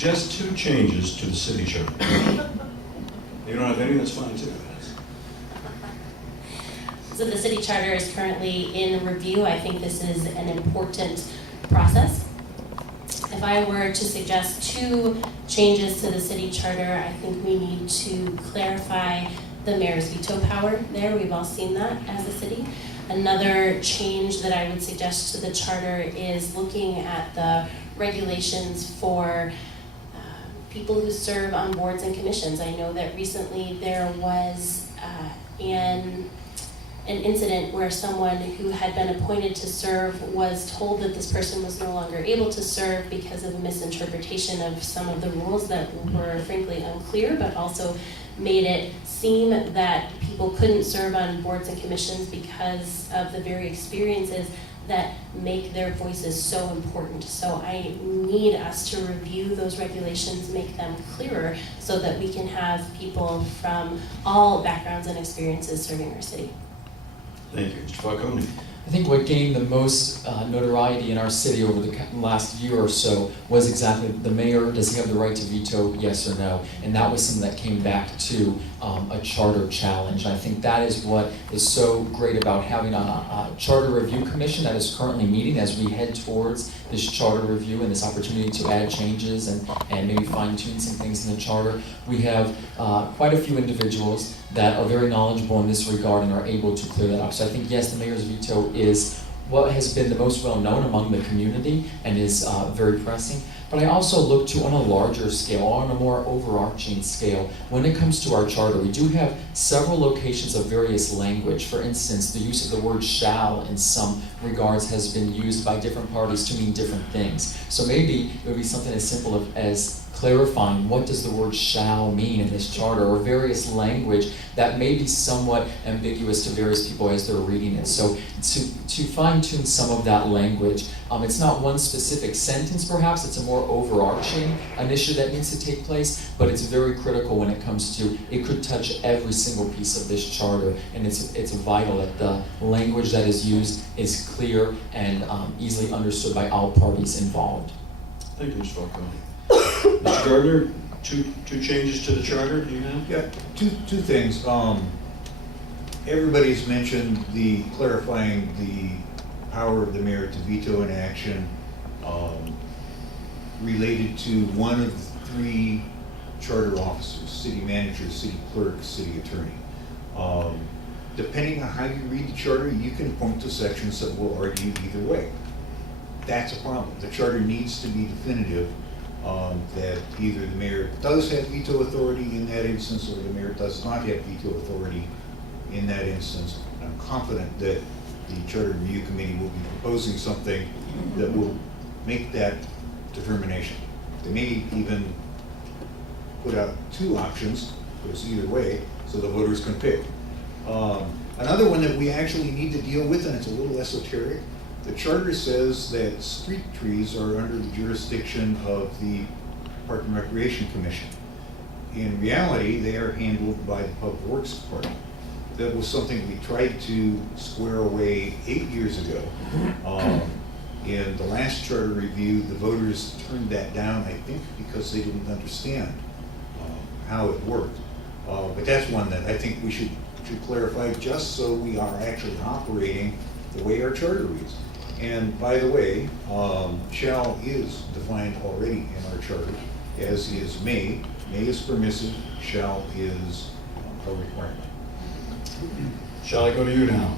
suggest 2 changes to the city charter. You don't have any, that's fine too. So the city charter is currently in review. I think this is an important process. If I were to suggest 2 changes to the city charter, I think we need to clarify the mayor's veto power there. We've all seen that as a city. Another change that I would suggest to the charter is looking at the regulations for people who serve on boards and commissions. I know that recently there was an incident where someone who had been appointed to serve was told that this person was no longer able to serve because of a misinterpretation of some of the rules that were frankly unclear, but also made it seem that people couldn't serve on boards and commissions because of the very experiences that make their voices so important. So I need us to review those regulations, make them clearer, so that we can have people from all backgrounds and experiences serving our city. Thank you. Mr. Falcone. I think what gained the most notoriety in our city over the last year or so was exactly the mayor, does he have the right to veto, yes or no? And that was something that came back to a charter challenge. I think that is what is so great about having a charter review commission that is currently meeting as we head towards this charter review and this opportunity to add changes and maybe fine tune some things in the charter. We have quite a few individuals that are very knowledgeable in this regard and are able to clear that up. So I think, yes, the mayor's veto is what has been the most well known among the community and is very pressing. But I also look to, on a larger scale, on a more overarching scale, when it comes to our charter, we do have several locations of various language. For instance, the use of the word shall in some regards has been used by different parties to mean different things. So maybe it would be something as simple as clarifying what does the word shall mean in this charter, or various language that may be somewhat ambiguous to various people as they're reading it. So to fine tune some of that language, it's not one specific sentence perhaps, it's a more overarching initiative that needs to take place, but it's very critical when it comes to, it could touch every single piece of this charter, and it's vital that the language that is used is clear and easily understood by all parties involved. Thank you, Mr. Falcone. Mr. Gardner, two changes to the charter, do you have? Yeah, two things. Everybody's mentioned the clarifying the power of the mayor to veto an action related to one of the 3 charter officers: city manager, city clerk, city attorney. Depending on how you read the charter, you can point to sections that will argue either way. That's a problem. The charter needs to be definitive that either the mayor does have veto authority in that instance, or the mayor does not have veto authority in that instance. I'm confident that the Charter Review Committee will be proposing something that will make that determination. They may even put out 2 options, goes either way, so the voters can pick. Another one that we actually need to deal with, and it's a little esoteric, the charter says that street trees are under the jurisdiction of the Park and Recreation Commission. In reality, they are handled by the Public Works Department. That was something we tried to square away 8 years ago. In the last charter review, the voters turned that down, I think, because they didn't understand how it worked. But that's one that I think we should clarify, just so we are actually operating the way our charter reads. And by the way, shall is defined already in our charter, as is may. May is permissive, shall is a requirement. Shall I go to you now?